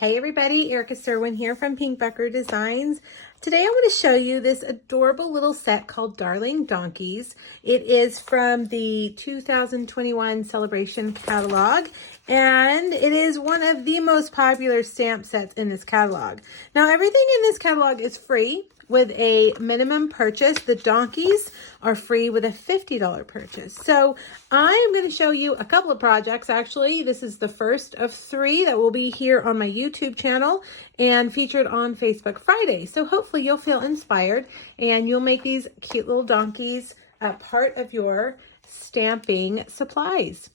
Hey everybody, Erica Serwin here from Pinkbucker Designs. Today I want to show you this adorable little set called Darling Donkeys. It is from the 2021 Celebration catalog, and it is one of the most popular stamp sets in this catalog. Now everything in this catalog is free with a minimum purchase. The donkeys are free with a $50 purchase. So I am going to show you a couple of projects. Actually, this is the first of 3 that will be here on my YouTube channel and featured on Facebook Friday. So hopefully you'll feel inspired and you'll make these cute little donkeys a part of your stamping supplies.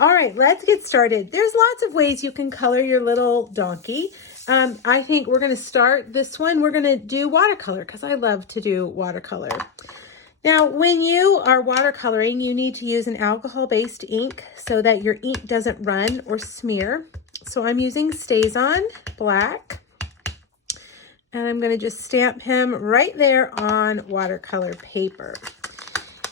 All right, let's get started. There's lots of ways you can color your little donkey. I think we're going to start this one. We're going to do watercolor because I love to do watercolor. Now, when you are watercoloring, you need to use an alcohol-based ink so that your ink doesn't run or smear. So I'm using StazOn Black, and I'm going to just stamp him right there on watercolor paper.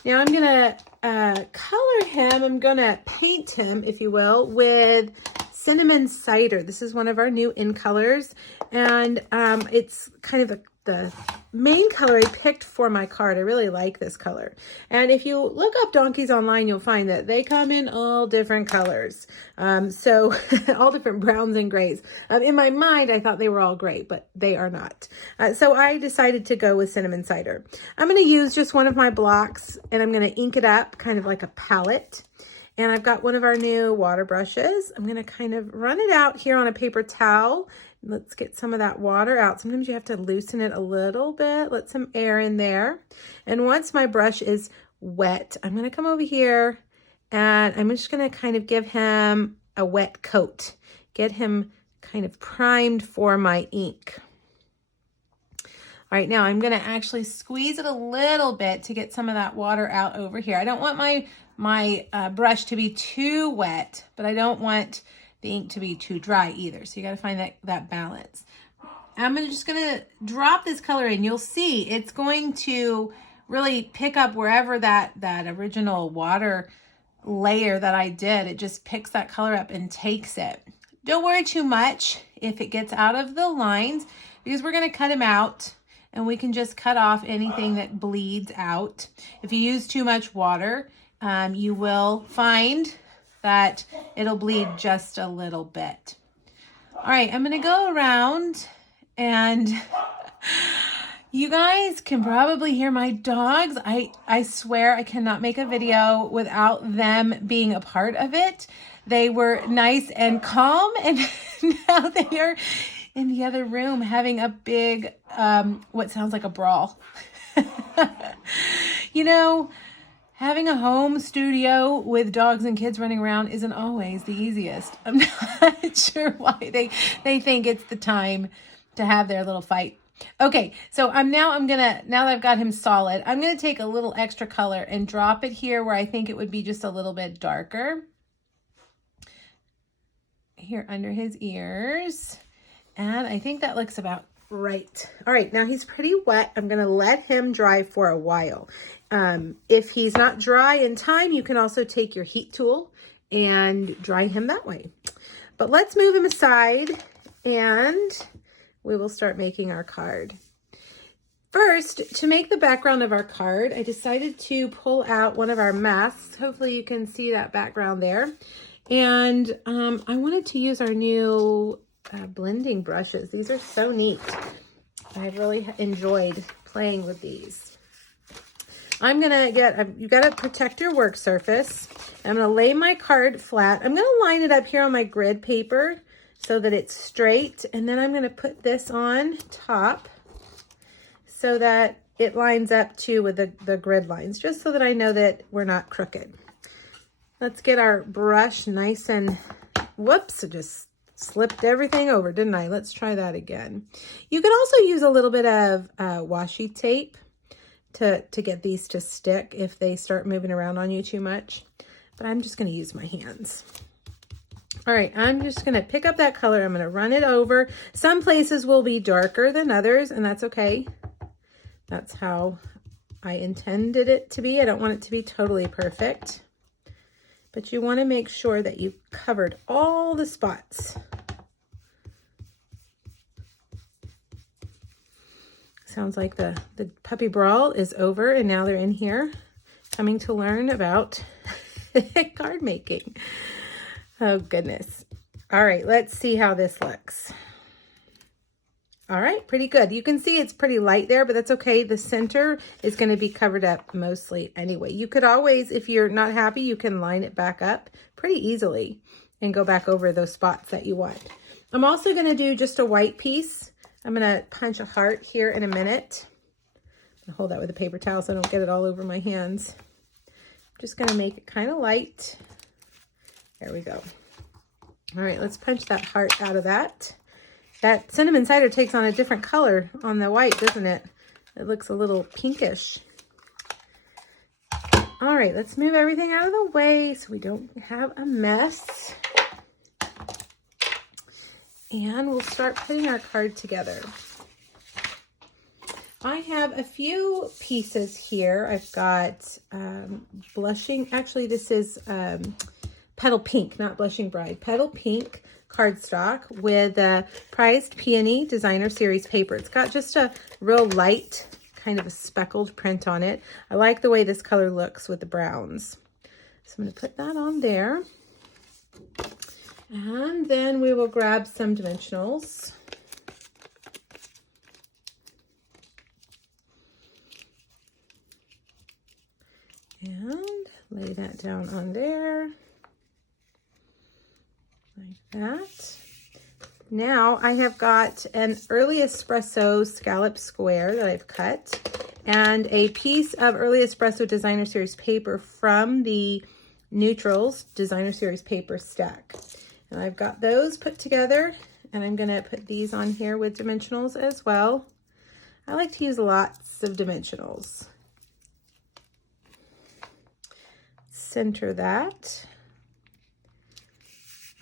Now I'm going to color him. I'm going to paint him, if you will, with Cinnamon Cider. This is one of our new in colors, and it's kind of the main color I picked for my card. I really like this color. And if you look up donkeys online, you'll find that they come in all different colors. So all different browns and grays. In my mind, I thought they were all gray, but they are not. So I decided to go with Cinnamon Cider. I'm going to use just one of my blocks, and I'm going to ink it up kind of like a palette. And I've got one of our new water brushes. I'm going to kind of run it out here on a paper towel. Let's get some of that water out. Sometimes you have to loosen it a little bit, let some air in there. And once my brush is wet, I'm going to come over here and I'm just going to kind of give him a wet coat, get him kind of primed for my ink. All right, now I'm going to actually squeeze it a little bit to get some of that water out over here. I don't want my brush to be too wet, but I don't want the ink to be too dry either. So you got to find that balance. I'm just going to drop this color in. You'll see it's going to really pick up wherever that original water layer that I did. It just picks that color up and takes it. Don't worry too much if it gets out of the lines, because we're going to cut him out. And we can just cut off anything that bleeds out. If you use too much water, you will find that it'll bleed just a little bit. All right, I'm gonna go around, and you guys can probably hear my dogs. I swear I cannot make a video without them being a part of it. They were nice and calm, and now they are in the other room having a big, what sounds like a brawl. You know, having a home studio with dogs and kids running around isn't always the easiest. I'm not sure why they think it's the time to have their little fight. Okay, so now that I've got him solid, I'm gonna take a little extra color and drop it here where I think it would be just a little bit darker. Here under his ears. And I think that looks about right. All right, now he's pretty wet. I'm going to let him dry for a while. If he's not dry in time, you can also take your heat tool and dry him that way. But let's move him aside and we will start making our card. First, to make the background of our card, I decided to pull out one of our masks. Hopefully you can see that background there. And I wanted to use our new blending brushes. These are so neat. I've really enjoyed playing with these. I'm gonna you gotta protect your work surface. I'm gonna lay my card flat. I'm gonna line it up here on my grid paper so that it's straight, and then I'm gonna put this on top so that it lines up too with the grid lines, just so that I know that we're not crooked. Let's get our brush nice and, whoops, I just slipped everything over, didn't I? Let's try that again. You can also use a little bit of washi tape to get these to stick if they start moving around on you too much. But I'm just going to use my hands. All right, I'm just going to pick up that color. I'm going to run it over. Some places will be darker than others, and that's okay. That's how I intended it to be. I don't want it to be totally perfect. But you want to make sure that you've covered all the spots. Sounds like the puppy brawl is over, and now they're in here coming to learn about card making. Oh, goodness. All right, let's see how this looks. All right, pretty good. You can see it's pretty light there, but that's okay. The center is going to be covered up mostly anyway. You could always, if you're not happy, you can line it back up pretty easily and go back over those spots that you want. I'm also going to do just a white piece. I'm going to punch a heart here in a minute. I'll hold that with a paper towel so I don't get it all over my hands. I'm just going to make it kind of light. There we go. All right, let's punch that heart out of that. That cinnamon cider takes on a different color on the white, doesn't it? It looks a little pinkish. All right, let's move everything out of the way so we don't have a mess. And we'll start putting our card together. I have a few pieces here. I've got blushing, actually this is Petal Pink, not Blushing Bride, Petal Pink cardstock with a Prized Peony Designer Series paper. It's got just a real light, kind of a speckled print on it. I like the way this color looks with the browns. So I'm going to put that on there. And then we will grab some dimensionals. And lay that down on there. Like that. Now I have got an Early Espresso scallop square that I've cut and a piece of Early Espresso Designer Series paper from the Neutrals Designer Series paper stack. And I've got those put together, and I'm going to put these on here with dimensionals as well. I like to use lots of dimensionals. Center that.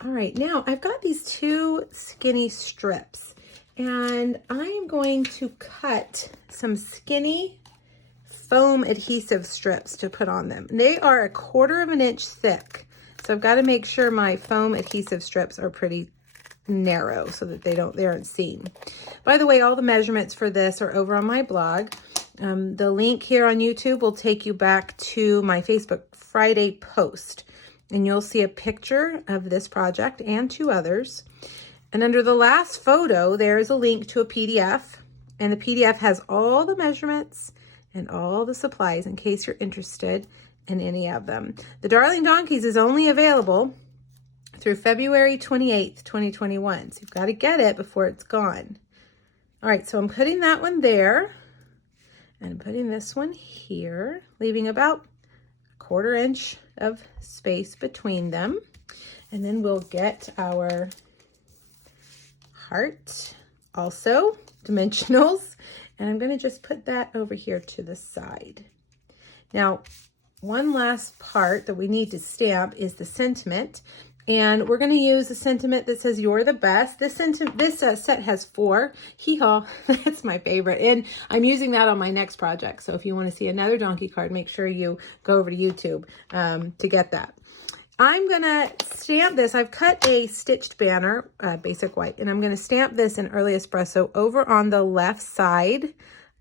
All right, now I've got these two skinny strips, and I'm going to cut some skinny foam adhesive strips to put on them. They are 1/4 inch thick, so I've got to make sure my foam adhesive strips are pretty narrow so that they aren't seen. By the way, all the measurements for this are over on my blog. The link here on YouTube will take you back to my Facebook Friday post, and you'll see a picture of this project and 2 others. And under the last photo, there is a link to a PDF, and the PDF has all the measurements and all the supplies in case you're interested in any of them. The Darling Donkeys is only available through February 28th, 2021. So you've got to get it before it's gone. All right, so I'm putting that one there, and I'm putting this one here, leaving about 1/4 inch of space between them. And then we'll get our heart, also dimensionals, and I'm going to just put that over here to the side. Now, one last part that we need to stamp is the sentiment, and we're going to use a sentiment that says "You're the best." This set has 4. Hee-haw, that's my favorite, and I'm using that on my next project. So if you want to see another donkey card, make sure you go over to YouTube to get that. I'm going to stamp this. I've cut a stitched banner, basic white, and I'm going to stamp this in Early Espresso over on the left side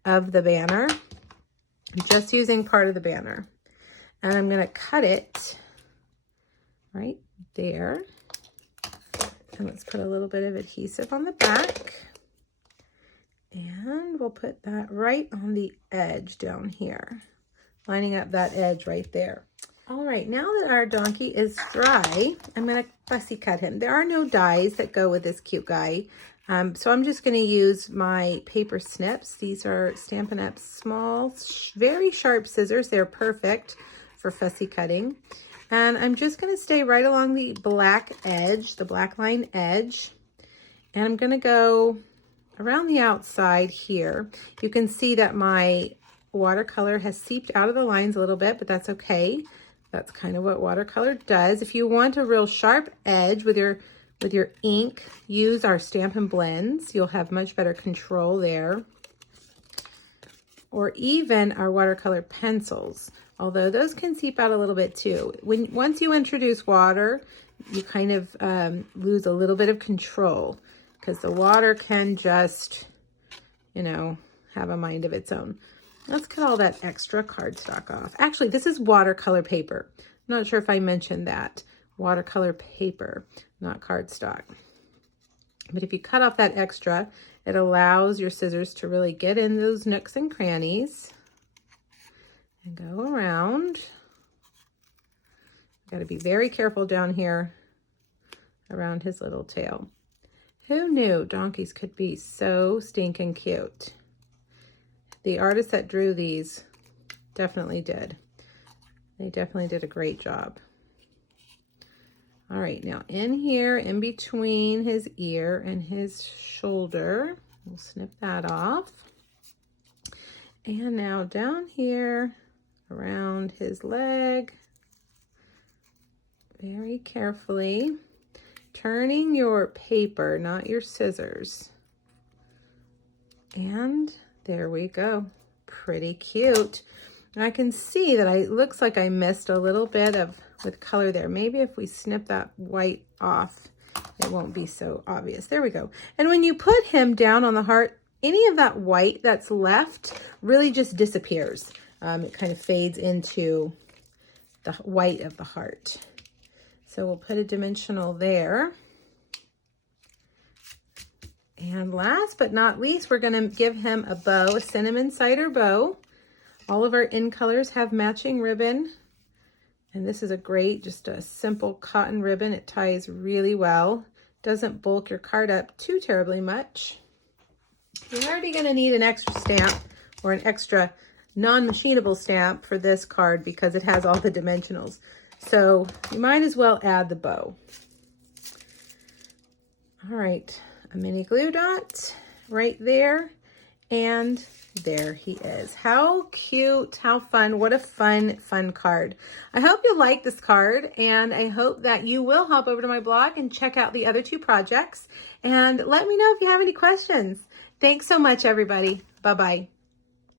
of the banner. I'm just using part of the banner, and I'm going to cut it right there. And let's put a little bit of adhesive on the back, and we'll put that right on the edge down here, lining up that edge right there. All right, now that our donkey is dry, I'm going to fussy cut him. There are no dies that go with this cute guy, so I'm just going to use my paper snips. These are Stampin' Up small, very sharp scissors. They're perfect for fussy cutting. And I'm just going to stay right along the black edge, the black line edge. And I'm going to go around the outside here. You can see that my watercolor has seeped out of the lines a little bit, but that's okay. That's kind of what watercolor does. If you want a real sharp edge with your ink, use our Stampin' Blends. You'll have much better control there. Or even our watercolor pencils, although those can seep out a little bit too. Once you introduce water, you kind of lose a little bit of control because the water can just, have a mind of its own. Let's cut all that extra cardstock off. Actually, this is watercolor paper. I'm not sure if I mentioned that. Watercolor paper, not cardstock. But if you cut off that extra, it allows your scissors to really get in those nooks and crannies and go around. Got to be very careful down here around his little tail. Who knew donkeys could be so stinking cute? The artist that drew these definitely did. They definitely did a great job. All right, now in here, in between his ear and his shoulder, we'll snip that off. And now down here, around his leg, very carefully, turning your paper, not your scissors. And there we go. Pretty cute. I can see that it looks like I missed a little bit with color there. Maybe if we snip that white off, it won't be so obvious. There we go. And when you put him down on the heart, any of that white that's left really just disappears. It kind of fades into the white of the heart. So we'll put a dimensional there. And last but not least, we're going to give him a bow, a cinnamon cider bow. All of our in colors have matching ribbon. And this is a great, just a simple cotton ribbon. It ties really well. Doesn't bulk your card up too terribly much. You're already going to need an extra stamp or an extra non-machinable stamp for this card because it has all the dimensionals. So you might as well add the bow. All right, a mini glue dot right there. And there he is. How cute, how fun, what a fun card. I hope you like this card, and I hope that you will hop over to my blog and check out the other two projects, and let me know if you have any questions. Thanks so much, everybody. Bye-bye.